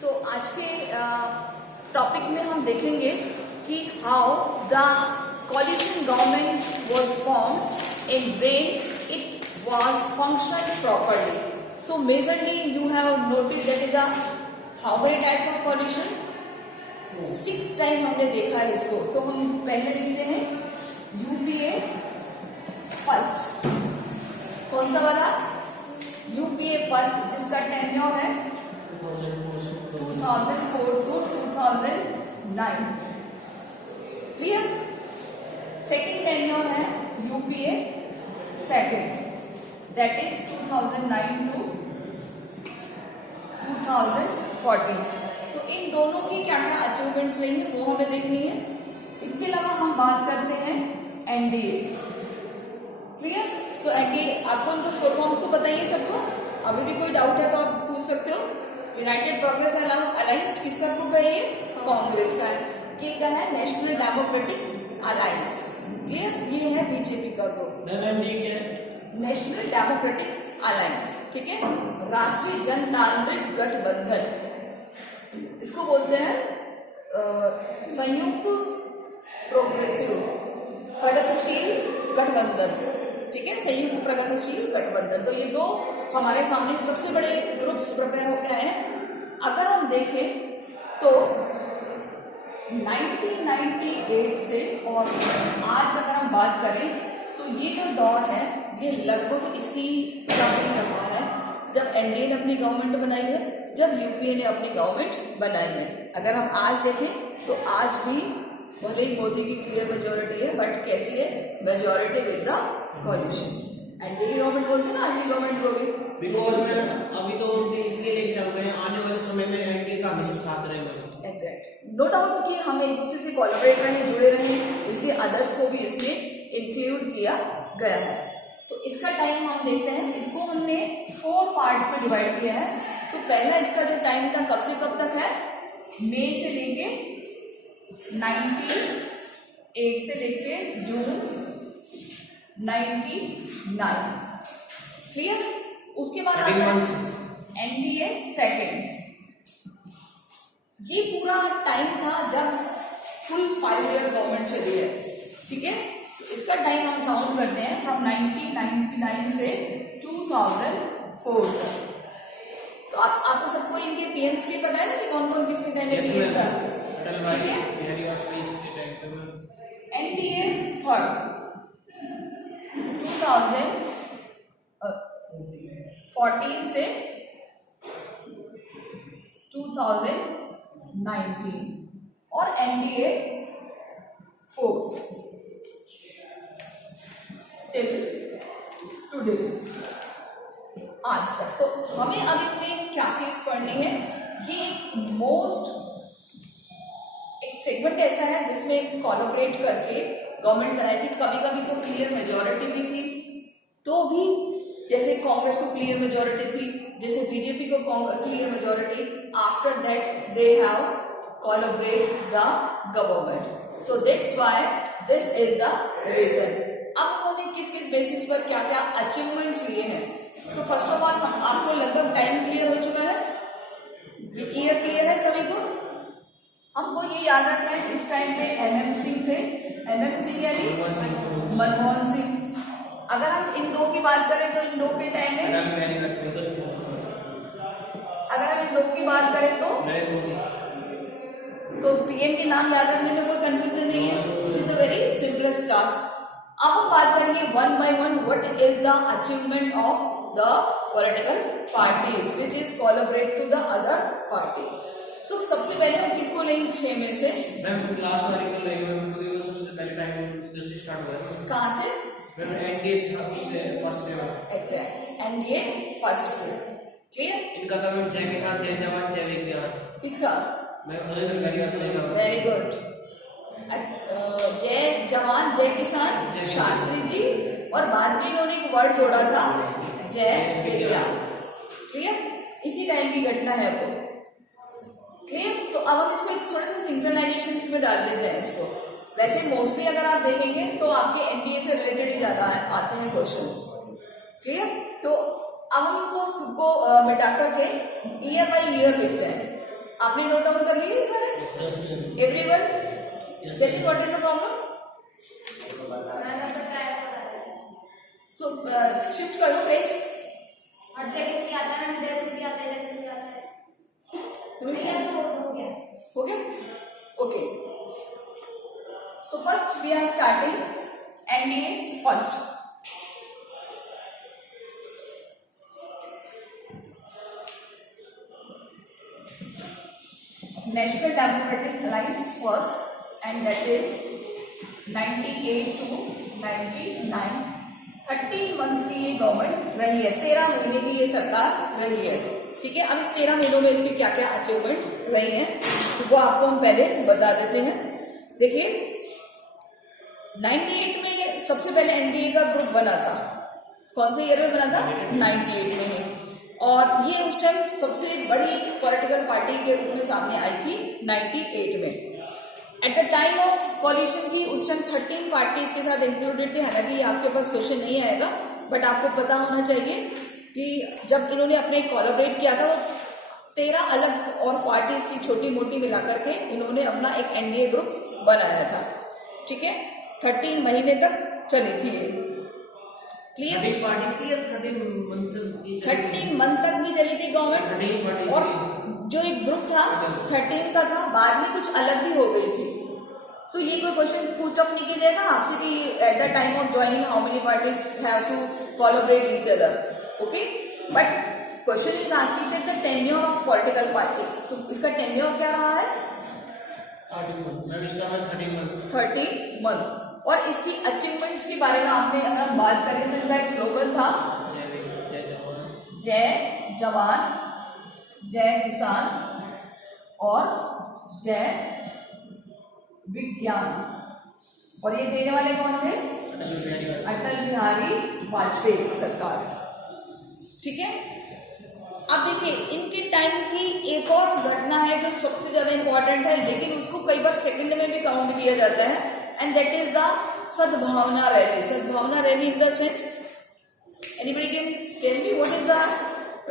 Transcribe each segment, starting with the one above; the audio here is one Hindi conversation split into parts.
आज के टॉपिक में हम देखेंगे कि how the coalition government was formed and when it was functioned properly. So majorly you have noticed that is a how many types of coalition? 6 time हमने देखा है इसको। तो हम पहले देखते हैं यूपीए फर्स्ट। कौन सा वाला? यूपीए फर्स्ट, जिसका टेन्योर है 2004 to 2009। क्लियर? सेकेंड टेन्योर है UPA second, that is 2009 to 2014। तो इन दोनों की क्या क्या अचीवमेंट्स रही है वो हमें देखनी है। इसके अलावा हम बात करते हैं एनडीए। क्लियर? सो एनडीए आपको इनको शॉर्ट फॉर्म्स तो बताइए सबको। अभी भी कोई डाउट है तो आप पूछ सकते हो। यूनाइटेड प्रोग्रेस अलायंस किसका ग्रुप है? ये कांग्रेस का है। ये क्या है? National democratic alliance. क्लियर? ये है बीजेपी का ग्रुप। नेशनल डेमोक्रेटिक अलायंस, ठीक है। राष्ट्रीय जनतांत्रिक गठबंधन इसको बोलते हैं संयुक्त प्रोग्रेसिव प्रगतिशील गठबंधन, ठीक है। संयुक्त प्रगतिशील गठबंधन। तो ये दो हमारे सामने सबसे बड़े ग्रुप्स प्रिपेयर हो गए हैं। अगर हम देखें तो 1998 से और आज अगर हम बात करें तो ये जो दौर है ये लगभग इसी का ही रहा है, जब एनडीए ने अपनी गवर्नमेंट बनाई है, जब यूपीए ने अपनी गवर्नमेंट बनाई है। अगर हम आज देखें तो आज भी भले ही मोदी की क्लियर मेजोरिटी है, बट कैसी है? Majority with the कोalition। एनडीए की गवर्नमेंट बोलते हैं ना आज की गवर्नमेंट होगी, बिकॉज में अभी तो उनके इसलिए लेके चल रहे हैं, आने वाले समय में एनडीए का हमेशा साथ रहेगा। एग्जैक्ट, नो डाउट कि हम एक दूसरे से कोलैबोरेट रहे, जुड़े रहे, इसलिए अदर्स को भी इसमें इंक्लूड किया गया है। तो इसका टाइम हम देखते हैं। इसको हमने 4 पार्ट्स में डिवाइड किया है। तो पहला इसका जो टाइम था कब से कब तक है? मई से लेके 98 से लेके जून 99। क्लियर? उसके बाद एनडीए सेकेंड। ये पूरा टाइम था जब फुल 5 ईयर गवर्नमेंट चली है, ठीक है। तो इसका टाइम हम काउंट करते हैं फ्रॉम 1999 से 2004 तक। तो आपको सबको इनके पीएम्स के पता है ना कि कौन कौन किसके टाइम में पीएम था, ठीक है। एनडीए थर्ड 2014 से 2019 और एनडीए फोर्थ टिल टुडे, आज तक। तो हमें अब इनमें क्या चीज पढ़नी है? ये मोस्ट एक सेगमेंट ऐसा है जिसमें कोलैबोरेट करके गवर्नमेंट बनाई थी। कभी कभी तो क्लियर मेजोरिटी भी थी, तो भी जैसे कांग्रेस को क्लियर मेजोरिटी थी, जैसे बीजेपी को clear majority, after that they have collaborate the government. So that's why this is the reason. अब उन्होंने किस किस बेसिस पर क्या क्या अचीवमेंट्स लिए हैं? तो फर्स्ट ऑफ ऑल आपको लगभग टाइम क्लियर हो चुका है, ईयर क्लियर है सभी को। हमको ये याद रखना है इस टाइम पे एमएम सिंह थे। एमएम सिंह यानी मनमोहन सिंह। अगर हम इन दो की बात करें तो इन दो के टाइम में, अगर हम इन दो की बात करें तो पीएम के नाम याद रखने में कोई कंफ्यूजन नहीं है। It's a very simplest task. अब हम बात करेंगे one by one what is the achievement of the political parties which is collaborate to the other party. So सबसे पहले हम किसको लेंगे 6 में से? लास्ट वाली कर रही हूं, क्योंकि वो सबसे पहले टाइम उधर से स्टार्ट हुआ। कहां से? एनडीए था, उससे फर्स्ट से। एग्जैक्ट, एनडीए फर्स्ट से। क्लियर? इनका तो जय किसान जय जवान जय विज्ञान। किसका? Very good. जय जवान जय किसान शास्त्री जी, और बाद में इन्होंने एक वर्ड जोड़ा था जय विज्ञान। क्लियर? इसी टाइम की घटना है वो। क्लियर? तो अब हम इसको एक थोड़ा सा सिंक्रोनाइजेशन इसमें डाल देते हैं इसको। वैसे मोस्टली अगर आप देखेंगे तो आपके एनडीए से रिलेटेड ही ज्यादा आते हैं क्वेश्चंस। क्लियर? तो अब हम इनको सबको मिटा करके ईयर बाय ईयर लिखते हैं। आपने नोट डाउन कर लिए सारे? Everyone get it? What is the problem? So shift कर लो प्लेस। हर जगह से आता है ना, इधर से भी आता है, इधर से भी आता है। नहीं यार, तो हो गया। हो गया? Okay. So first we are starting NDA first. National democratic alliance first and that is 98 to 99। 13 months की ये गवर्नमेंट रही है, 13 महीने की ये सरकार रही है। ठीक है, अब इस 13 महीनों में इसकी क्या क्या अचीवमेंट रही हैं तो वो आपको हम पहले बता देते हैं। देखिए 98 में ये सबसे पहले एनडीए का ग्रुप बना था। कौन से ईयर में बना था? 98 में ही। और ये उस टाइम सबसे बड़ी पॉलिटिकल पार्टी के रूप में सामने आई थी 98 में। Eight the time of coalition की उस टाइम 13 पार्टीज के साथ इंक्लूडेड थे। हालांकि ये आपके पास क्वेश्चन नहीं आएगा, बट आपको पता होना चाहिए कि जब इन्होंने अपने कोलैबोरेट किया था वो 13 अलग और पार्टीज थी छोटी मोटी मिलाकर के इन्होंने अपना एक एनडीए ग्रुप बनाया था। ठीक है, 13 महीने तक चली थी ये। क्लियर? 13 पार्टीज थी या 13 मंथ की? 13 मंथ तक भी चली थी गवर्नमेंट। 13 पार्टीज और जो एक ग्रुप था 13 का था, बाद में कुछ अलग भी हो गई थी। तो ये कोई क्वेश्चन पूछ अप नहीं कीजिएगा आपसे कि at the time of joining how many parties have to collaborate each other. Okay, but question is asking that the tenure of political party. तो इसका टेन्योर क्या रहा है? 13 मंथ्स। और इसकी अचीवमेंट्स के बारे में आपने अगर हम बात करें तो इनका एक स्लोगन था जय जवान जय किसान और जय विज्ञान। और ये देने वाले कौन थे? अटल बिहारी वाजपेयी सरकार। ठीक है, अब देखिए इनके टाइम की एक और घटना है जो सबसे ज्यादा इंपॉर्टेंट है, लेकिन उसको कई बार सेकंड में भी काउंट किया जाता है, and that is the Sadbhavna rally. Sadbhavna rally in the sense, anybody can tell me what is the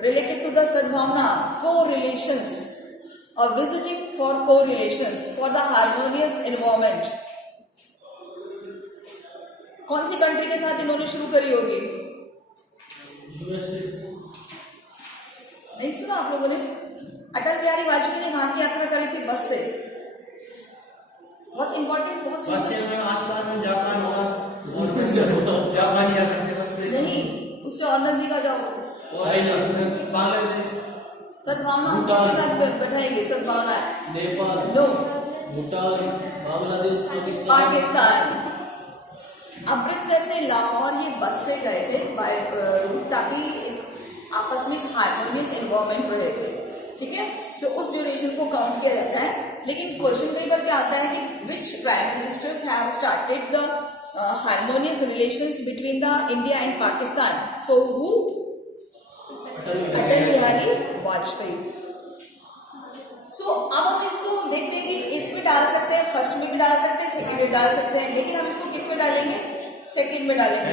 related to the sadbhavana? Co-relations or visiting for co-relations for the harmonious environment। कौन सी कंट्री के साथ इन्होंने शुरू करी होगी? यूएसए। नहीं सुना आप लोगों ने? अटल बिहारी वाजपेयी ने कहाँ की यात्रा करी थी? बस से। बहुत इंपॉर्टेंट, बहुत बस से में आसपास में जापान होगा, जापान जा सकते बस से नहीं, उससे और नजदीक आ जाओ। बांग्लादेश। सद्भावना हम किसके साथ बैठाएंगे? सद्भावना नेपाल, नो, भूटान, बांग्लादेश, पाकिस्तान। अमृतसर से लाहौर ये बस से गए थे बाय रूट, ताकि आपस में हार्मोनियस एनवायरमेंट रहे थे। ठीक है, तो उस ड्यूरेशन को काउंट किया जाता है। लेकिन क्वेश्चन कई बार क्या आता है कि which prime ministers have started the harmonious relations between the India and Pakistan? So who? Atal Bihari Vajpayee. So अब हम इसको देखते हैं कि इसमें डाल सकते हैं, फर्स्ट में भी डाल सकते हैं, सेकंड में डाल सकते हैं, लेकिन हम इसको किस में डालेंगे? सेकंड में डालेंगे।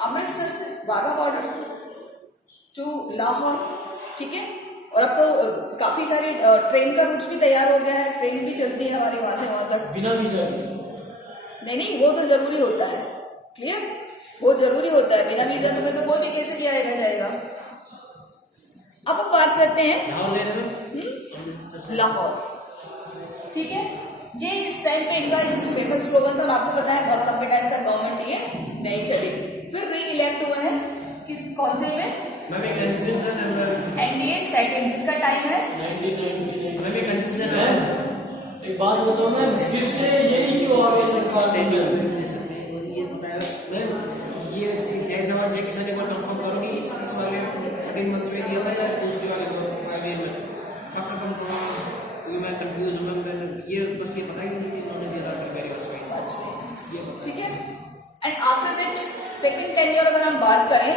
अमृतसर से, वाघा बॉर्डर से टू लाहौर। ठीक है, और अब तो काफी सारे ट्रेन का रूट्स भी तैयार हो गया है, ट्रेन भी चलती है हमारी वहां से वहां तक बिना वीजा। नहीं, वो तो जरूरी होता है। क्लियर? वो जरूरी होता है, बिना वीजा तो कोई भी कैसे भी आएगा जाएगा। अब हम बात करते हैं लाहौर। ठीक है, ये इस टाइम पे इनका एक फेमस स्लोगन था और आपको पता है बहुत लंबे टाइम तक गवर्नमेंट ये नहीं चली। फिर री इलेक्ट हुए हैं किस कौन से में? कंफ्यूजन है। NDA second. इसका टाइम है 1999। कंफ्यूजन है। एक बात बताओ मैम, फिर से यही क्यों आ गई सरकार? ये बताया मैम, ये जय जवान जय किसान एक बार कंफर्म करोगी इस वाले 13 मंथ्स में दिया था या दूसरे वाले को 5 ईयर में? पक्का कंफर्म। मैं कंफ्यूज हूँ मैम, ये बस ये पता ही नहीं इन्होंने दिया था अटल बिहारी वाजपेयी। ठीक है, and after that second tenure अगर हम बात करें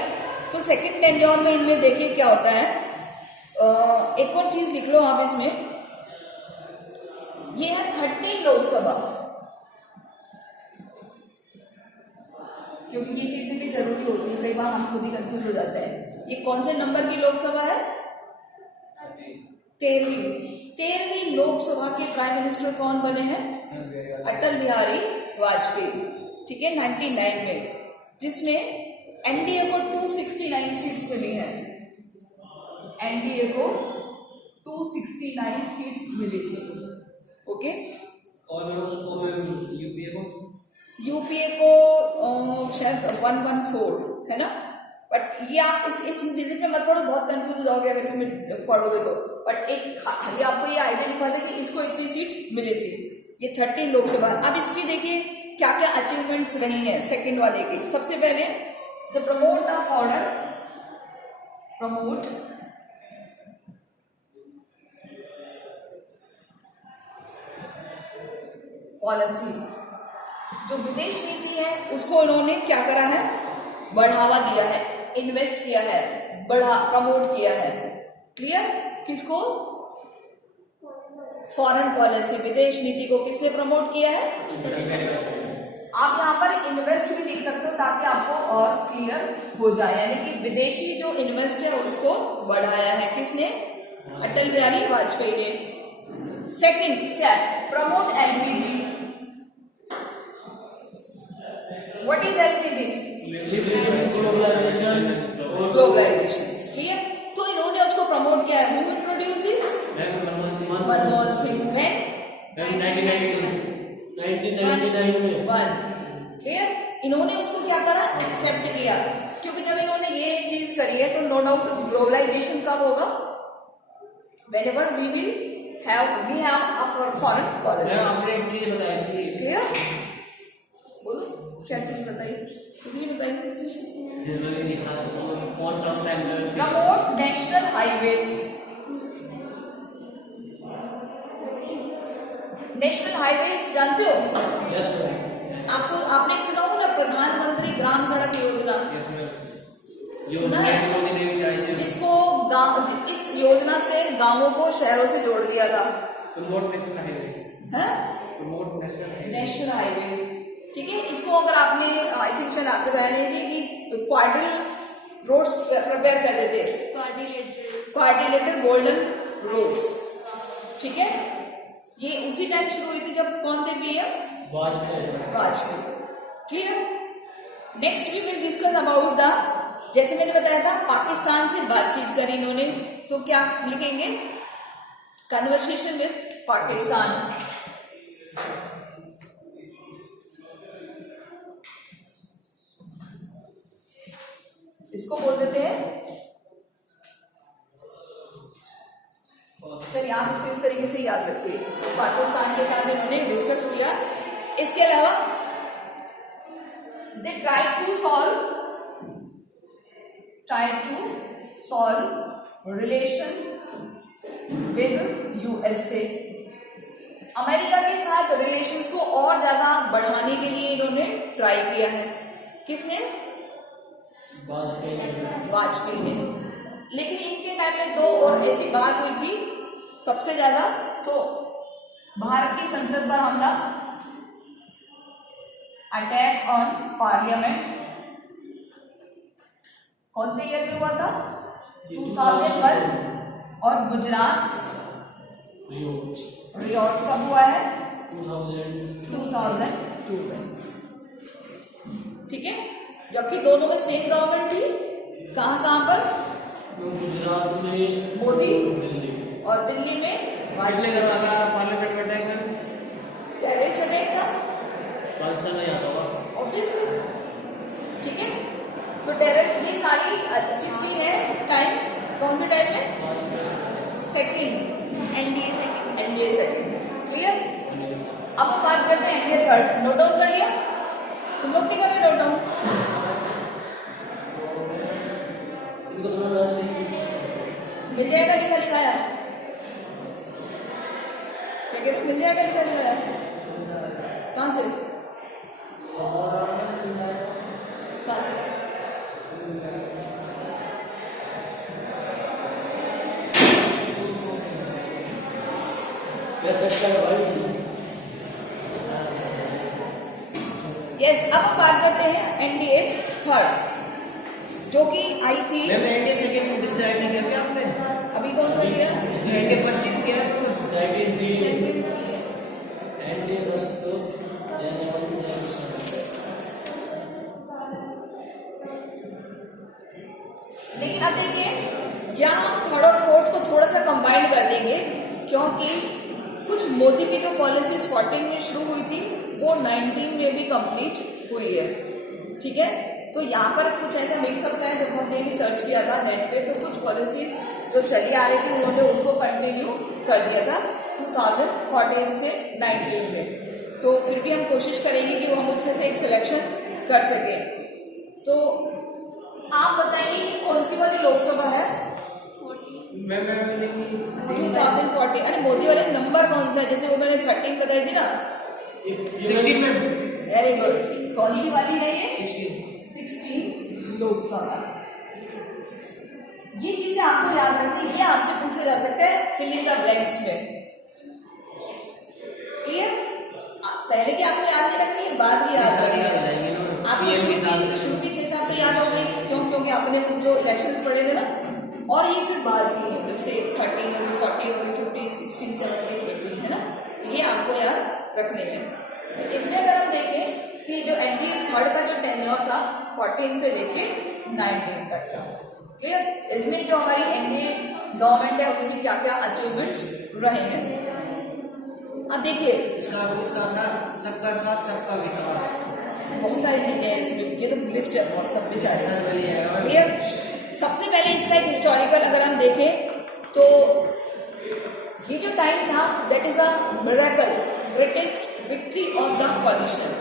तो सेकंड टेन्योर में इनमें देखिए क्या होता है। एक और चीज लिख लो आप इसमें, ये है 13 लोकसभा, क्योंकि ये चीजें भी जरूरी होती है, कई बार हम खुद ही कंफ्यूज हो जाते हैं। ये कौन से नंबर की लोकसभा है? 13वीं लोकसभा के प्राइम मिनिस्टर कौन बने हैं? अटल बिहारी वाजपेयी, ठीक है, 99 में, जिसमें एनडीए को 269 सीट्स मिली हैं। एनडीए को 269 सीट्स मिली थी। ओके, और मैं उसको यूपीए को शायद 114 है ना, बट ये आप इस डिजिट में मत पढ़ो, बहुत कंफ्यूज हो जाओगे अगर इसमें पढ़ोगे तो। बट एक ये आपको ये आइडिया लिखवा दे कि इसको इतनी सीट्स मिली थी, ये 13 लोकसभा। अब इसकी देखिए क्या क्या अचीवमेंट्स रही हैं सेकंड वाले की। सबसे पहले the promote the foreign policy, जो विदेश नीति है उसको इन्होंने क्या करा है? बढ़ावा दिया है, इन्वेस्ट किया है, प्रमोट किया है। क्लियर? किसको? फॉरेन पॉलिसी, विदेश नीति को किसने प्रमोट किया है? आप यहाँ पर इन्वेस्ट भी लिख सकते हो ताकि आपको और क्लियर हो जाए, यानी कि विदेशी जो इन्वेस्ट है उसको बढ़ाया है किसने? अटल बिहारी वाजपेयी ने। Second step, promote LPG. What is LPG? Globalization. Clear? तो इन्होंने उसको प्रमोट किया है। Who introduce this? Manmohan Singh. When? 1999 में। क्लियर? इन्होंने उसको क्या करा? एक्सेप्ट किया, क्योंकि जब इन्होंने ये चीज करी है तो नो डाउट ग्लोबलाइजेशन कब होगा? Whenever we have a foreign policy. आपने एक चीज बताई थी। क्लियर? बोलो क्या चीज बताई? कुछ नहीं बताई। Promote national highways. National highways जानते हो? आपने सुना होगा ना प्रधानमंत्री ग्राम सड़क योजना? सुना है? जिसको इस योजना से गांवों को शहरों से जोड़ दिया था। प्रमोट नेशनल हाईवे है? प्रमोट नेशनल हाईवेज, ठीक है। इसको अगर आपने आई थिंक शायद आपको बताया नहीं कि क्वाड्रिल रोड्स प्रिपेयर कर देते, क्वाड्रिलेटरल गोल्डन रोड्स, ठीक है। ये उसी टाइम शुरू हुई थी जब कौन थे PM? Vajpayee. Clear? Next we will discuss about the, जैसे मैंने बताया था पाकिस्तान से बातचीत करी इन्होंने, तो क्या लिखेंगे? Conversation with Pakistan. इसको बोल देते हैं, चलिए आप इसको इस तरीके से याद रखिए। पाकिस्तान के साथ इन्होंने डिस्कस किया। इसके अलावा they try to solve relation with USA. America के साथ रिलेशंस को और ज्यादा बढ़ाने के लिए इन्होंने ट्राई किया है। किसने? वाजपेयी ने। लेकिन इनके टाइम में दो और ऐसी बात हुई थी सबसे ज्यादा, तो भारत की संसद पर हमला, अटैक ऑन पार्लियामेंट, कौन से ईयर में हुआ था? 2001। और गुजरात रियोट्स कब हुआ है? 2002 में, ठीक है। जबकि दोनों में सेम गवर्नमेंट थी। कहां पर? गुजरात में मोदी दिल्ली, और दिल्ली में वाजपेयी। पार्लियामेंट में अटैक टेररिस्ट अटैक था, पाकिस्तान में आता हुआ, ऑब्वियसली, ठीक है। तो टेरर ये सारी किसकी है? टाइम कौन से टाइम में? Second, NDA second. क्लियर? अब हम बात करते हैं एनडीए थर्ड। नोट डाउन कर लिया? तुम लोग नहीं कर रहे नोट डाउन? मिल जाएगा लिखा लिखाया? क्या कह रहे हो? मिल जाएगा लिखा लिखाया? कहाँ से? कहाँ से? यस, अब हम बात करते हैं एनडीए थर्ड, जो कि आई थी। एनडीए सेकंड डिस्क्राइब नहीं किया आपने? अभी कौन सा लिया? इसमें एनडीए फर्स्ट टीम क्या है? सेकंड थी सेकंड एनडीए फर्स्ट तो जय जवान जय किसान। लेकिन अब देखिए यहाँ हम थर्ड और फोर्थ को थोड़ा सा कंबाइन कर देंगे, क्योंकि कुछ मोदी की जो पॉलिसीज 14 में शुरू हुई थी वो 19 में भी कंप्लीट हुई है, ठीक है। तो यहाँ पर कुछ ऐसा मिक्सअप है, जब हमने भी सर्च किया था नेट पे तो कुछ पॉलिसीज जो चली आ रही थी उन्होंने उसको कंटिन्यू कर दिया था 2014 से 19 में। तो फिर भी हम कोशिश करेंगे कि वो हम उसमें से एक सिलेक्शन कर सकें। तो आप बताइए कि कौन सी वाली लोकसभा है? 2014। अरे मोदी वाले नंबर कौन सा है? जैसे वो मैंने 13 बताई थी ना, 16 में। Very good. कौन सी वाली है ये? 16 लोकसभा। ये चीजें आपको याद रखनी, ये आपसे पूछा जा सकता है फिल इन द ब्लैंक्स में। क्लियर? पहले की आपको याद नहीं रखनी है, बाद ही याद रखनी है। आपको श्रुति 6-7 तो याद हो गई, क्योंकि आपने जो इलेक्शंस पढ़े थे ना, और ये फिर बाद की है, जैसे 13 होगी, 14 होगी, 15, 16, 17, 18 है ना, तो ये आपको याद रखने हैं। तो इसमें अगर हम देखें कि जो एनडीए थर्ड का जो टेन्योर था 14 से लेके 19 तक का, क्लियर? इसमें जो हमारी एनडीए गवर्नमेंट है उसकी क्या क्या अचीवमेंट्स रहे हैं, अब देखिए। इसका था सबका साथ सबका विकास। बहुत सारी चीजें हैं इसमें, ये तो लिस्ट है बहुत लंबी सारी। क्लियर? क्लियर? सबसे पहले इसका एक हिस्टोरिकल अगर हम देखें तो ये जो टाइम था that is a miracle, greatest victory of the coalition.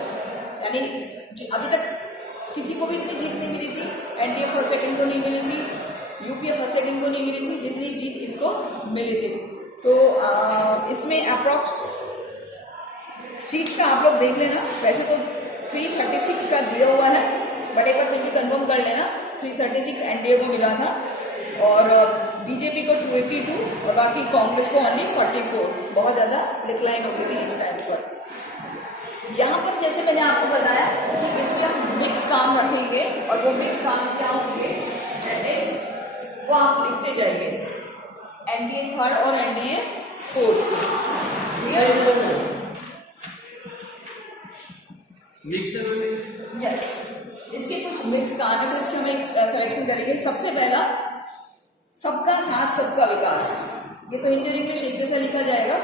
यानी अभी तक किसी को भी इतनी जीत नहीं मिली थी, एनडीए फर्स्ट सेकंड को नहीं मिली थी, यूपीए फर्स्ट सेकंड को नहीं मिली थी, जितनी जीत इसको मिली थी। तो इसमें अप्रॉक्स सीट्स का आप लोग देख लेना, वैसे तो 336 का दिया हुआ है, बट एक बार फिर भी कंफर्म कर लेना। 336 एनडीए को मिला था और बीजेपी को 282 और बाकी कांग्रेस को ओनली 44। बहुत ज़्यादा डिक्लाइन हो गई थी इस टाइम पर। यहाँ पर जैसे मैंने आपको बताया कि इसमें हम मिक्स काम रखेंगे और वो मिक्स काम क्या होंगे, दैट इज वो आप लिखते जाइए, एनडीए थर्ड और एनडीए फोर्थ। मिक्सर में यस, इसके कुछ मिक्स काम है तो इसके हम एक सिलेक्शन करेंगे। सबसे पहला सबका साथ सबका विकास, ये तो हिंदी और इंग्लिश एक जैसा लिखा जाएगा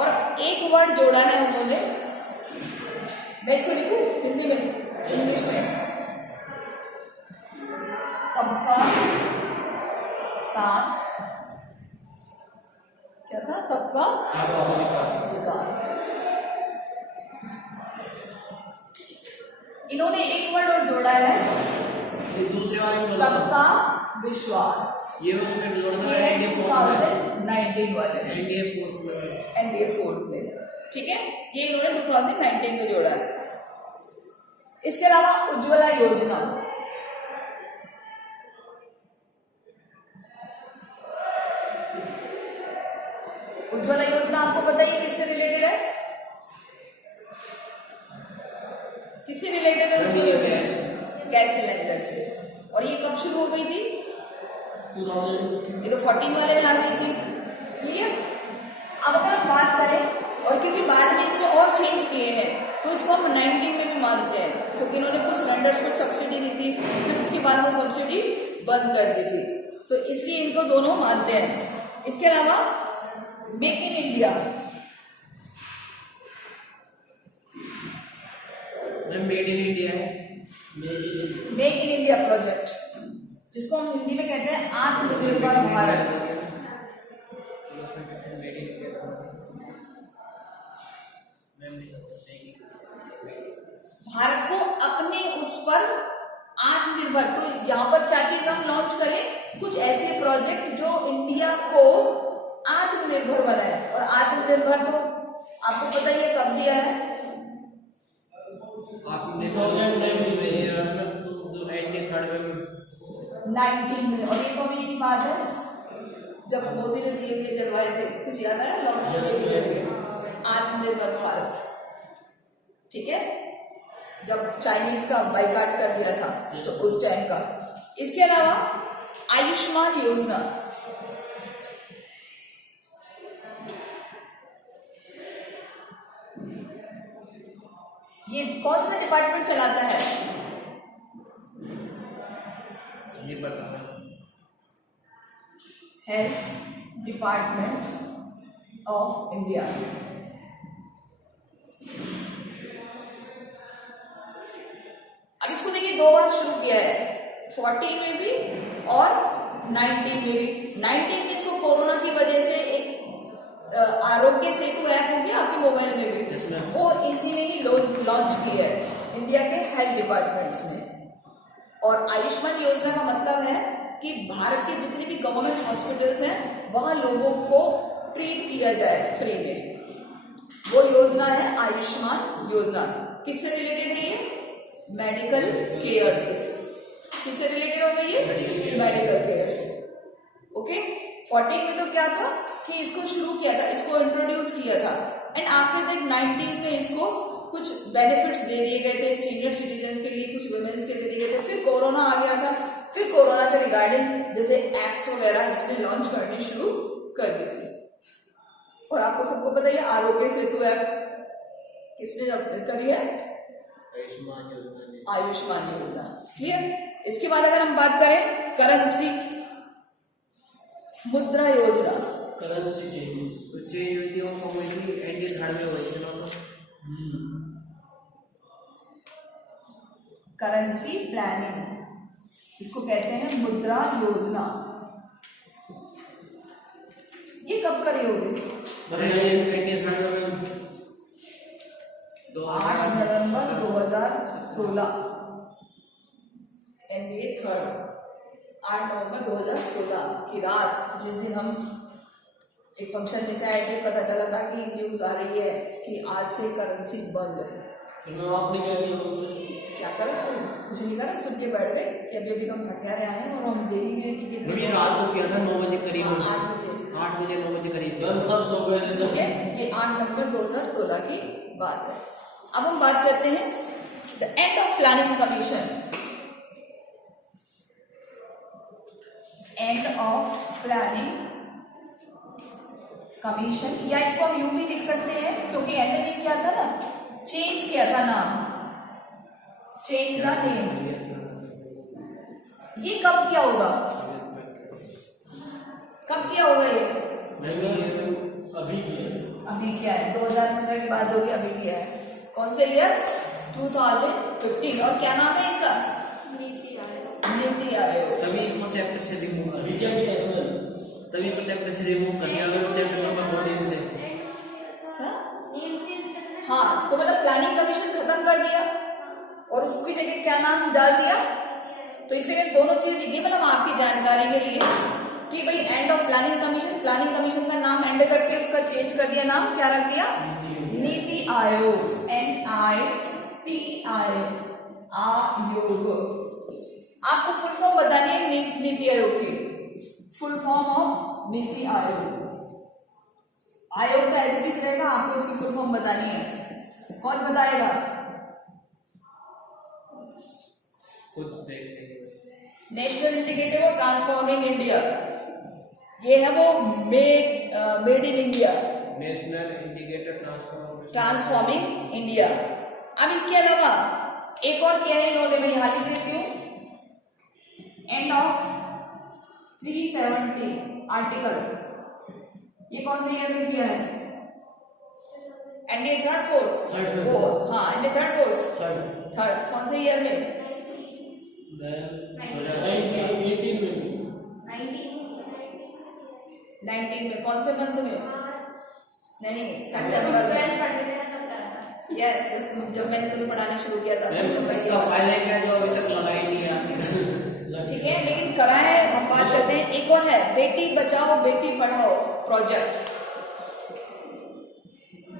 और एक वर्ड जोड़ा है उन्होंने, मैं इसको लिखूं हिंदी में इंग्लिश में, सबका साथ क्या था, सबका विकास। इन्होंने एक वर्ड और जोड़ा है, ये दूसरे वाले में सबका विश्वास। ये उसमें जोड़ना ये है है एनडीए फोर्थ 2019 वाले एनडीए फोर्थ में। एनडीए फोर्थ में, ठीक है, ये इन्होंने 2019 में जोड़ा है। इसके अलावा उज्ज्वला योजना, उज्ज्वला योजना आपको पता ही किससे रिलेटेड है, किससे रिलेटेड है? गैस सिलेंडर से। और ये कब शुरू हो गई थी? 2000 ये तो 14 वाले में आ गई थी, क्लियर? अब अगर हम बात करें, और क्योंकि बाद में इसमें और चेंज किए हैं तो इसको हम 19 में भी मानते हैं, क्योंकि इन्होंने कुछ सिलेंडर्स पर सब्सिडी दी थी, फिर उसके बाद वो सब्सिडी बंद कर दी थी, तो इसलिए इनको दोनों मानते हैं। इसके अलावा make in India, made in India है। मेक इन इंडिया प्रोजेक्ट, जिसको हम हिंदी में कहते हैं आत्मनिर्भर भारत। भारत को अपने उस पर आत्मनिर्भर, तो यहाँ पर क्या चीज हम लॉन्च करें, कुछ ऐसे प्रोजेक्ट जो इंडिया को आत्मनिर्भर बनाए। और आत्मनिर्भर तो आपको पता ही है कब दिया है, आपने 2019 में ये रहा था जो एनडीए थर्ड में 19 में। और ये कभी की बात है जब मोदी ने दिए जलवाए थे, कुछ याद आया? आत्मनिर्भर भारत, ठीक है, जब चाइनीज का बाइकाट कर दिया था तो उस टाइम का। इसके अलावा आयुष्मान योजना, ये कौन सा डिपार्टमेंट चलाता है? ये पता है। Health department of India. अब इसको देखिए 2 बार शुरू किया है, 14 में भी और 19 में भी। 19 में इसको कोरोना की वजह से एक आरोग्य सेतु ऐप हो गया आपके मोबाइल में भी, वो इसी ने ही लॉन्च किया है इंडिया के हेल्थ डिपार्टमेंट्स ने। और आयुष्मान योजना का मतलब है कि भारत के जितने भी गवर्नमेंट हॉस्पिटल्स हैं वहां लोगों को ट्रीट किया जाए फ्री में। वो योजना है आयुष्मान योजना। किससे रिलेटेड है ये? मेडिकल केयर से। किससे रिलेटेड होगा ये? मेडिकल केयर से। ओके, 14 में तो क्या था कि इसको शुरू किया था, इसको इंट्रोड्यूस किया था, एंड आफ्टर दैट 19 में इसको कुछ बेनिफिट्स दे दिए गए थे सीनियर सिटीजन्स के लिए, कुछ वुमेन्स के लिए दिए गए थे। फिर कोरोना आ गया था, फिर कोरोना के रिगार्डिंग जैसे एप्स वगैरह इसमें लॉन्च करने शुरू कर दी थी। और आपको सबको पता है आरोग्य सेतु ऐप किसने करी है? आयुष्मान योजना ने। आयुष्मान योजना। क्लियर? इसके बाद अगर हम बात करें करेंसी मुद्रा योजना। करेंसी चेंज तो चेंज हुई थी वो फॉर्मेशन एंडी थर्ड में हुई थी ना। करेंसी प्लानिंग, इसको कहते हैं मुद्रा योजना। ये कब करी होगी? 8 नवंबर 2016 एनडीए थर्ड 8 नवंबर 2016 की रात, जिस दिन हम एक फंक्शन में से आए थे, पता चला था कि न्यूज आ रही है कि आज से करेंसी बंद है। फिर मैं आपने क्या किया उसमें? क्या करें? कुछ नहीं करा, सुन के बैठ गए कि अभी हम थके रहे आए और हम देखेंगे कि अभी रात को किया था 9 बजे करीब। 8 बजे 9 बजे करीब सब सो गए थे ठीक है। ये 8 नवंबर 2016 की बात है। अब हम बात करते हैं the end of planning commission. End of planning commission, या इसको हम यूं भी लिख सकते हैं क्योंकि एंड ने क्या था ना, चेंज किया था नाम, चेंज द नेम। ये कब किया होगा? कब किया होगा ये? अभी किया। अभी किया है, 2015 की बात होगी, अभी किया है। कौन से ईयर? 2015। और क्या नाम है इसका? नीति आयोग। नीति आयोग। तभी इसको चैप्टर से रिमूव कर अभी क्या किया है तुमने? तभी इसको चैप्टर से रिमूव कर दिया चैप्टर नंबर 14 से। नेम चेंज करना। हाँ, तो मतलब प्लानिंग कमीशन खत्म कर दिया और उसकी जगह क्या नाम डाल दिया? तो इसलिए दोनों चीज लिखी, मतलब आपकी जानकारी के लिए कि भाई एंड ऑफ प्लानिंग कमीशन का नाम एंड करके उसका चेंज कर दिया, नाम क्या रख दिया? नीति आयोग। NITI आयोग। आपको फुल फॉर्म बतानी है नीति आयोग की। Full form of NITI Aayog. आयोग का एज इट इज रहेगा, आपको इसकी फुल फॉर्म बतानी है। कौन बताएगा? कुछ देखने national indicator of transforming India. ये है वो made in India, national indicator transforming India. अब इसके अलावा एक और किया है इन्होंने, मैं यहाँ लिख देती हूँ, एंड ऑफ 370 आर्टिकल। ये कौन से ईयर में किया है? NDA third fourth? हाँ, एनडीए थर्ड कौन से ईयर में? 18 में भी। 19 में। कौन से मंथ में? नहीं, सितंबर में। यस, जब मैंने तुम्हें पढ़ाना शुरू किया था इसका फायदा क्या है जो अभी तक लगा ही नहीं है? ठीक है, लेकिन करा है। हम बात करते हैं, एक और है बेटी बचाओ बेटी पढ़ाओ प्रोजेक्ट।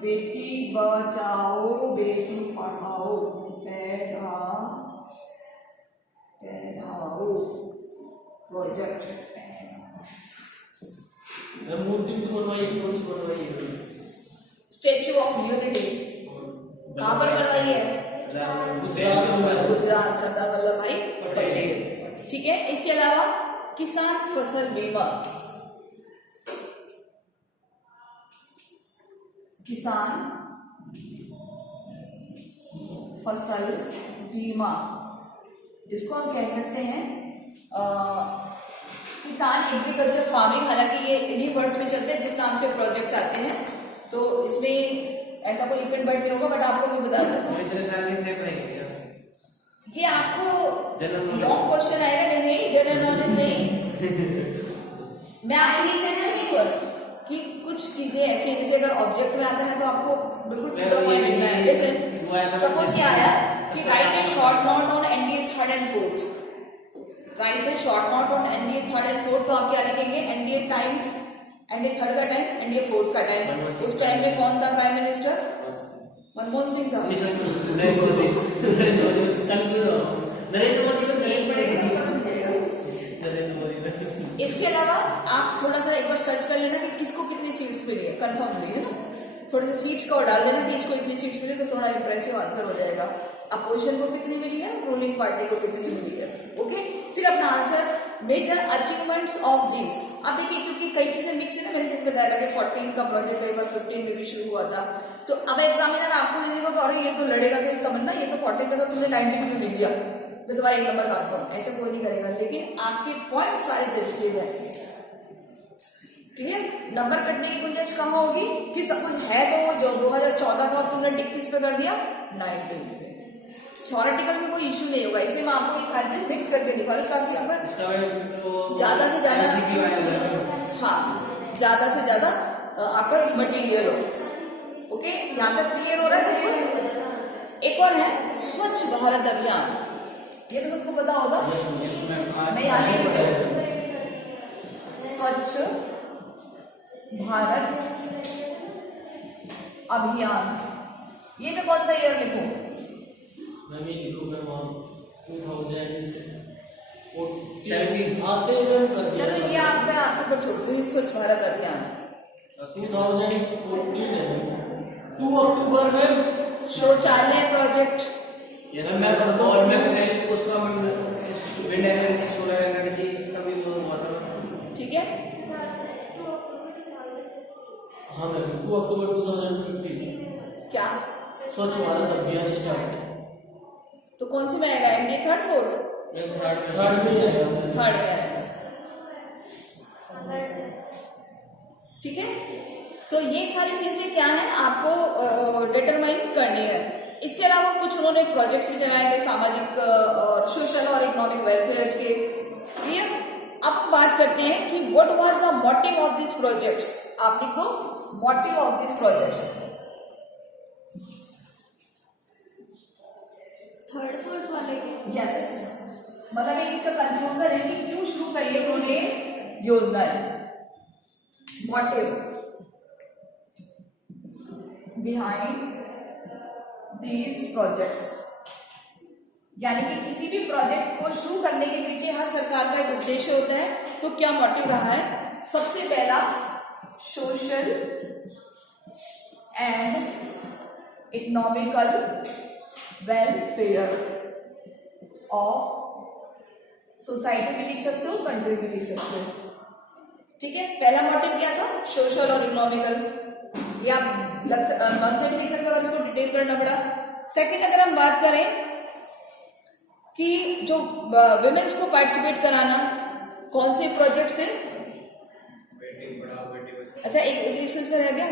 बेटी बचाओ बेटी पढ़ाओ प्रोजेक्ट। मूर्ति भी बनवाई, कौन सी बनवाई है? स्टेच्यू ऑफ यूनिटी कहाँ पर बनवाई है? गुजरात, सरदार वल्लभ भाई पटेल। ठीक है, इसके अलावा किसान फसल बीमा। किसान फसल बीमा, इसको हम कह सकते हैं किसान एग्रीकल्चर फार्मिंग। हालांकि ये इन्हीं वर्ड्स में चलते हैं जिस नाम से प्रोजेक्ट आते हैं, तो इसमें ऐसा कोई इफ एंड बट नहीं होगा, बट आपको मैं बता देता हूँ इतने सारे लिखने पड़ेंगे क्या? ये आपको जनरल नॉलेज लॉन्ग क्वेश्चन आएगा। नहीं जनरल नॉलेज नहीं। मैं आपको ये चीज नहीं कि कुछ चीजें ऐसी हैं जैसे अगर ऑब्जेक्ट में आता है तो आपको बिल्कुल पूरा पॉइंट लिखना है। जैसे सपोज क्या आया कि right A short note on NDA third and fourth, right A short note on NDA third and fourth, तो आप क्या लिखेंगे? एनडीए टाइम, एनडीए थर्ड का टाइम, एनडीए फोर्थ का टाइम। उस टाइम में कौन था प्राइम मिनिस्टर? मनमोहन सिंह था। नरेंद्र मोदी को इसके अलावा आप थोड़ा सा एक बार सर्च कर लेना कि किसको कितनी सीट्स मिली है, कंफर्म मिली है ना, थोड़े से सीट्स का डाल देना कि इसको इतनी सीट्स मिली, तो थोड़ा इंप्रेसिव आंसर हो जाएगा। अपोजिशन को कितनी मिली है, रूलिंग पार्टी को कितनी मिली है। ओके, फिर अपना answer major achievements of this. अब देखिए क्योंकि कई चीजें मिक्स है ना, मैंने जैसे बताया था कि 14 का प्रोजेक्ट कई बार 15 में भी शुरू हुआ था, तो अब एग्जामिनर आपको ये देखो अरे ये तो लड़ेगा कि तमन्ना ये तो 14 का, तुमने 19 में मिल दिया, मैं तुम्हारा एक नंबर काटता हूँ, ऐसा कोई नहीं करेगा। लेकिन आपके पॉइंट सारे जज किए जाएंगे। क्लियर? नंबर कटने की गुंजाइश कहाँ होगी कि सब कुछ है तो वो जो 2014 का और तुमने टिक किस पे कर दिया 19 पे। थ्योरेटिकल में कोई इशू नहीं होगा, इसलिए मैं आपको ये सारी चीज मिक्स करके दिखा रही हूँ ताकि अगर ज्यादा से ज्यादा ज्यादा से ज्यादा आपका मटीरियल हो। ओके, यहाँ तक क्लियर हो रहा है सबको? एक और है स्वच्छ भारत अभियान, ये तो सबको पता होगा। मैं यहाँ नहीं लिखूं स्वच्छ भारत अभियान, ये मैं कौन सा ईयर लिखूं? मैं भी लिखूंगा 2017 आते हुए कर दिया। चलो ये आपके ऊपर छोड़ दूँ, स्वच्छ भारत अभियान 2014 में 2 अक्टूबर में शौचालय प्रोजेक्ट। मैं और मैं उसका विंड एनर्जी, सोलर एनर्जी का भी वो हुआ था। ठीक है, हाँ मैं 2 अक्टूबर 2015 क्या स्वच्छ भारत अभियान स्टार्ट। तो कौन से में आएगा? NDA third fourth? थर्ड में आएगा। थर्ड में आएगा। ठीक है, तो ये सारी चीजें क्या है आपको डिटरमाइन करनी है। इसके अलावा कुछ उन्होंने प्रोजेक्ट्स भी चलाए थे सामाजिक और सोशल और इकोनॉमिक वेलफेयर के। क्लियर? अब हम बात करते हैं कि what was the motive of this projects. आप लिखो motive of this projects. Third fourth वाले के यस, मतलब ये इसका कंक्लूजन है कि क्यों शुरू करी है उन्होंने योजनाएं। मोटिव बिहाइंड दीज प्रोजेक्ट्स, यानी कि किसी भी प्रोजेक्ट को शुरू करने के पीछे हर सरकार का एक उद्देश्य होता है। तो क्या मोटिव रहा है? सबसे पहला social and economical welfare of society भी लिख सकते हो, कंट्री भी लिख सकते हो। ठीक है, पहला मोटिव क्या था? सोशल और इकोनॉमिकल, या मन से भी लिख सकते हो अगर इसको डिटेल करना पड़ा। सेकंड, अगर हम बात करें कि जो विमेन्स को पार्टिसिपेट कराना, कौन से प्रोजेक्ट से? बेटी पढ़ाओ बेटी बचाओ। अच्छा, एक इसमें रह गया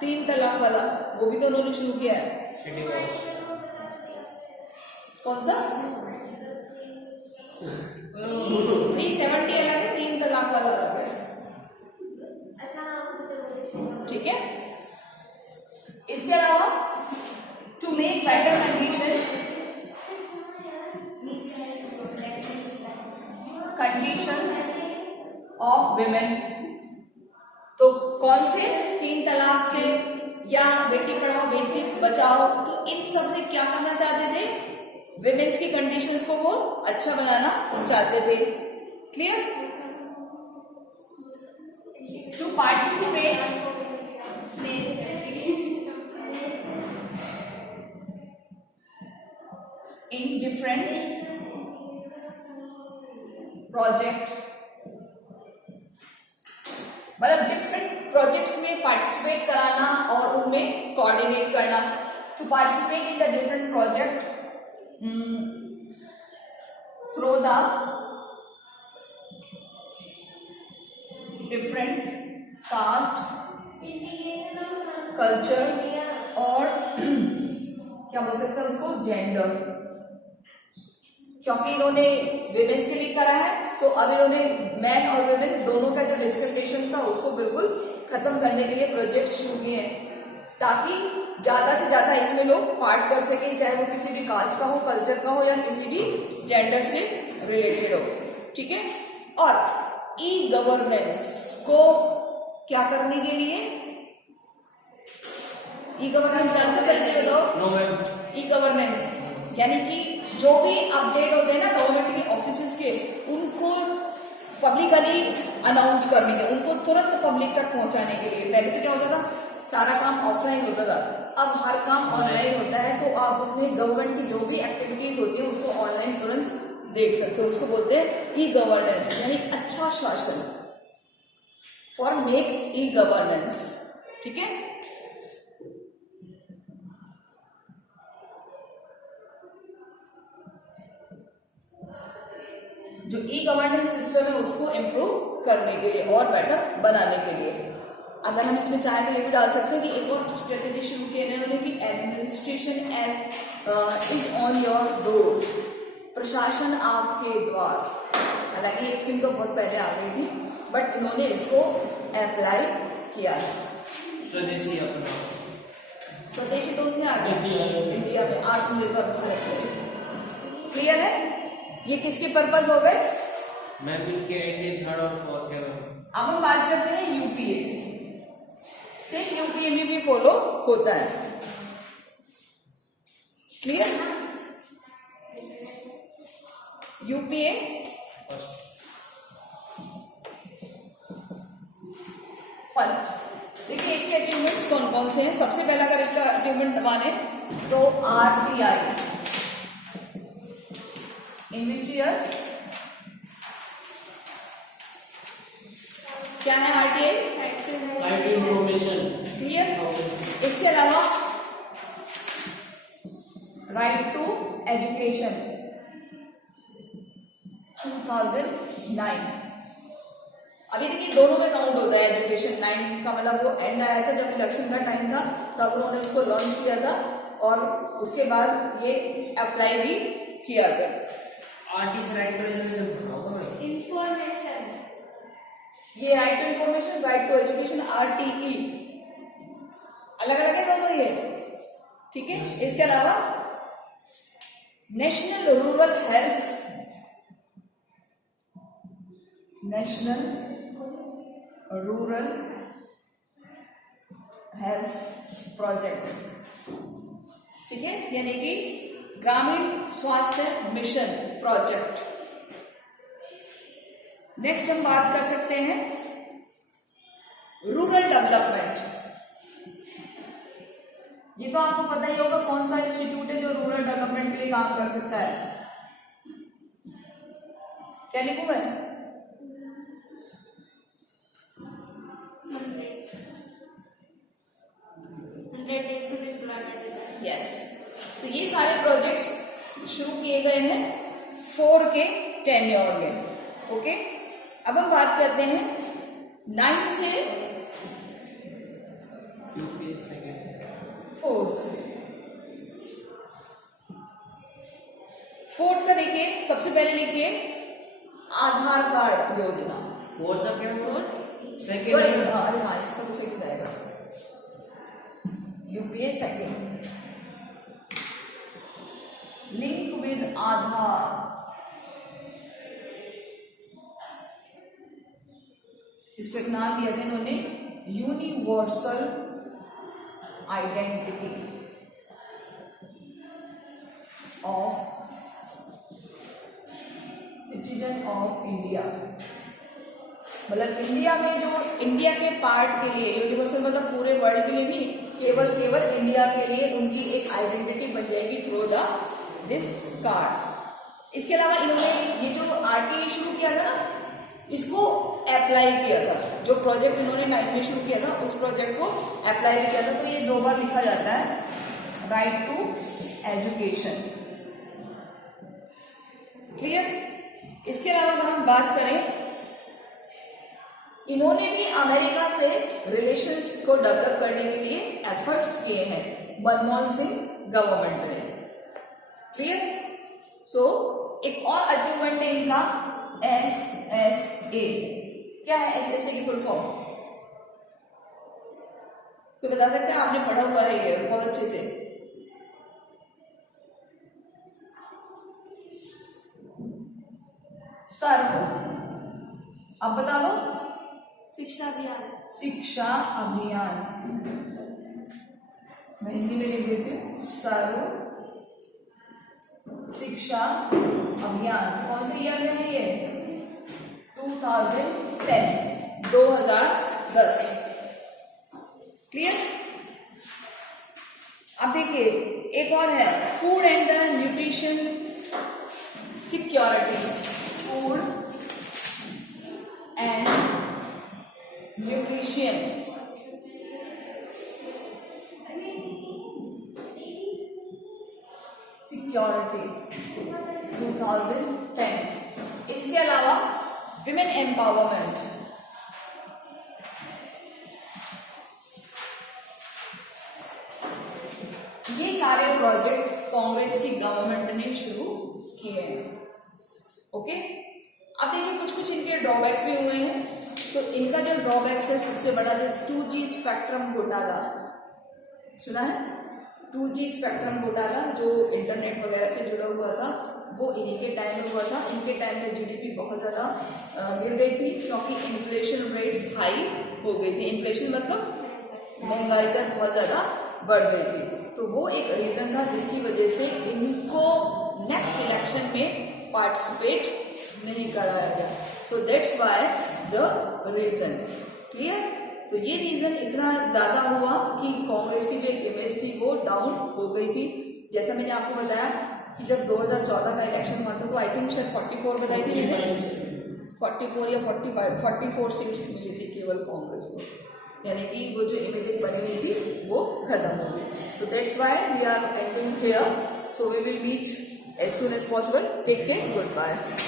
3 तलाक वाला, वो भी तो उन्होंने शुरू किया है। सिटी वाइज कौन सा? 370 अलग है, 3 तलाक वाला अलग है। ठीक है, इसके अलावा to make better condition of women, तो कौन से? 3 तलाक से या बेटी पढ़ाओ बेटी बचाओ, तो इन सब से क्या करना चाहते थे? विमेन्स की कंडीशंस को वो अच्छा बनाना चाहते थे। Clear? To participate in different project, मतलब डिफरेंट प्रोजेक्ट्स में पार्टिसिपेट कराना और उनमें कोऑर्डिनेट करना। to participate in the different project through the different caste, culture और क्या बोल सकते हैं उसको, जेंडर। क्योंकि इन्होंने विमेन्स के लिए करा है तो अब इन्होंने मैन और विमेन दोनों का जो डिस्क्रिमिनेशन था उसको बिल्कुल खत्म करने के लिए प्रोजेक्ट शुरू किए हैं, ताकि ज्यादा से ज्यादा इसमें लोग पार्ट कर सकें, चाहे वो किसी भी कास्ट का हो, कल्चर का हो या किसी भी जेंडर से रिलेटेड हो। ठीक है। और ई गवर्नेंस को क्या करने के लिए, ई गवर्नेंस जानते हो, पहले बताओ। No ma'am. ई गवर्नेंस यानी कि जो भी अपडेट होते हैं ना गवर्नमेंट के ऑफिसेस के, उनको पब्लिकली अनाउंस करने के, उनको तुरंत पब्लिक तक पहुंचाने के लिए। पहले तो क्या होता था, सारा काम ऑफलाइन होता था, अब हर काम ऑनलाइन होता है, तो आप उसमें गवर्नमेंट की जो भी एक्टिविटीज होती है उसको ऑनलाइन तुरंत देख सकते हो। उसको बोलते हैं ई गवर्नेंस, यानी अच्छा शासन, फॉर मेक ई गवर्नेंस। ठीक है। जो ई गवर्नेंस सिस्टम है उसको इम्प्रूव करने के लिए और बेटर बनाने के लिए, अगर हम इसमें चाहें तो ये भी डाल सकते हैं कि एक और स्ट्रेटेजी शुरू की है इन्होंने कि administration as is on your door, प्रशासन आपके द्वार। हालांकि ये स्कीम तो बहुत पहले आ गई थी, बट इन्होंने इसको अप्लाई किया है। स्वदेशी अपना, स्वदेशी तो उसमें आ गया, इंडिया में आत्मनिर्भर भारत में। क्लियर है? ये किसके पर्पस हो गए? मैम इनके इंडिया थर्ड और फोर्थ है। अब हम बात करते हैं यूपीए। सिर्फ यूपीए में भी फॉलो होता है। क्लियर? UPA first. देखिए इसके अचीवमेंट्स कौन कौन से हैं। सबसे पहला अगर इसका अचीवमेंट माने तो आरटीआई, इन विच ईयर, क्या है RTI? Right to information. Clear? इसके अलावा राइट टू एजुकेशन 2009। अभी देखिए दोनों में काउंट होता है एजुकेशन। 9 का मतलब वो एंड आया था जब इलेक्शन का टाइम था, तब उन्होंने उसको लॉन्च किया था और उसके बाद ये अप्लाई भी किया गया। आर्टिस्ट राइट टू एजुकेशन होगा मैम। इंफॉर्मेशन, ये right to information, right to education, RTE अलग अलग है दोनों ये। ठीक है। इसके अलावा national rural health, national rural health project. ठीक है, यानी कि ग्रामीण स्वास्थ्य मिशन प्रोजेक्ट। नेक्स्ट हम बात कर सकते हैं रूरल डेवलपमेंट। ये तो आपको पता ही होगा कौन सा इंस्टीट्यूट है जो रूरल डेवलपमेंट के लिए काम कर सकता है। क्या लिखूं मैं? 100 days with employment. यस। तो ये सारे प्रोजेक्ट्स शुरू किए गए हैं 4 के टेन्योर में। ओके। अब हम बात करते हैं 9 से यूपीए सेकंड। 4th का देखिए, सबसे पहले लिखिए आधार कार्ड योजना। फोर्थ का क्या हुआ? सेकंड। अरे हाँ, इसका तो सही जाएगा। UPA second. लिंक विद आधार, इसको एक नाम दिया था इन्होंने universal identity of citizen of India. मतलब इंडिया में जो इंडिया के पार्ट के लिए, यूनिवर्सल मतलब पूरे वर्ल्ड के लिए नहीं, केवल इंडिया के लिए उनकी एक आइडेंटिटी बन जाएगी थ्रू द दिस कार्ड। इसके अलावा इन्होंने ये जो आरटीआई शुरू किया था ना, इसको अप्लाई किया था। जो प्रोजेक्ट इन्होंने 9 में शुरू किया था उस प्रोजेक्ट को अप्लाई भी किया था। तो ये 2 बार लिखा जाता है राइट टू एजुकेशन। क्लियर? इसके अलावा अगर हम बात करें, इन्होंने भी अमेरिका से रिलेशंस को डेवलप करने के लिए एफर्ट्स किए हैं मनमोहन सिंह गवर्नमेंट ने। क्लियर? सो एक और अचीवमेंट है इनका SSA। क्या है SSA की फुल फॉर्म? कोई बता सकते हैं? आपने पढ़ा हुआ है ये बहुत अच्छे से। सर्व, आप बता दो। शिक्षा अभियान। शिक्षा अभियान, मैं हिंदी में लिख देती हूँ। सर्व शिक्षा अभियान कौन से ईयर में है ये? 2010, 2010। क्लियर? अब देखिए एक और है, food and the nutrition security. Food and nutrition security 2010। इसके अलावा विमेन एम्पावरमेंट, ये सारे प्रोजेक्ट कांग्रेस की गवर्नमेंट ने शुरू किए हैं। ओके, अब देखिए कुछ कुछ इनके ड्रॉबैक्स भी हुए हैं। तो इनका जो ड्रॉबैक्स है सबसे बड़ा, जो 2G स्पेक्ट्रम घोटाला सुना है? 2G स्पेक्ट्रम घोटाला जो इंटरनेट वगैरह से जुड़ा हुआ था, वो इन्हीं के टाइम में हुआ था। इनके टाइम में GDP बहुत ज़्यादा गिर गई थी क्योंकि इन्फ्लेशन रेट्स हाई हो गई थी। इन्फ्लेशन मतलब महंगाई दर बहुत ज़्यादा बढ़ गई थी। तो वो एक रीज़न था जिसकी वजह से इनको नेक्स्ट इलेक्शन में पार्टिसिपेट नहीं कराया गया। सो that's why the reason. Clear? तो ये रीज़न इतना ज़्यादा हुआ कि कांग्रेस की जो इमेज थी वो डाउन हो गई थी। जैसा मैंने आपको बताया कि जब 2014 का इलेक्शन हुआ था तो आई थिंक शायद 44 बताई थी मैंने, 44 या 44 सीट्स मिली थी केवल कांग्रेस को, यानी कि वो जो इमेज बनी हुई थी वो खत्म हो गई। So that's why we are ending here. So we will meet as soon as possible. Take care. Goodbye.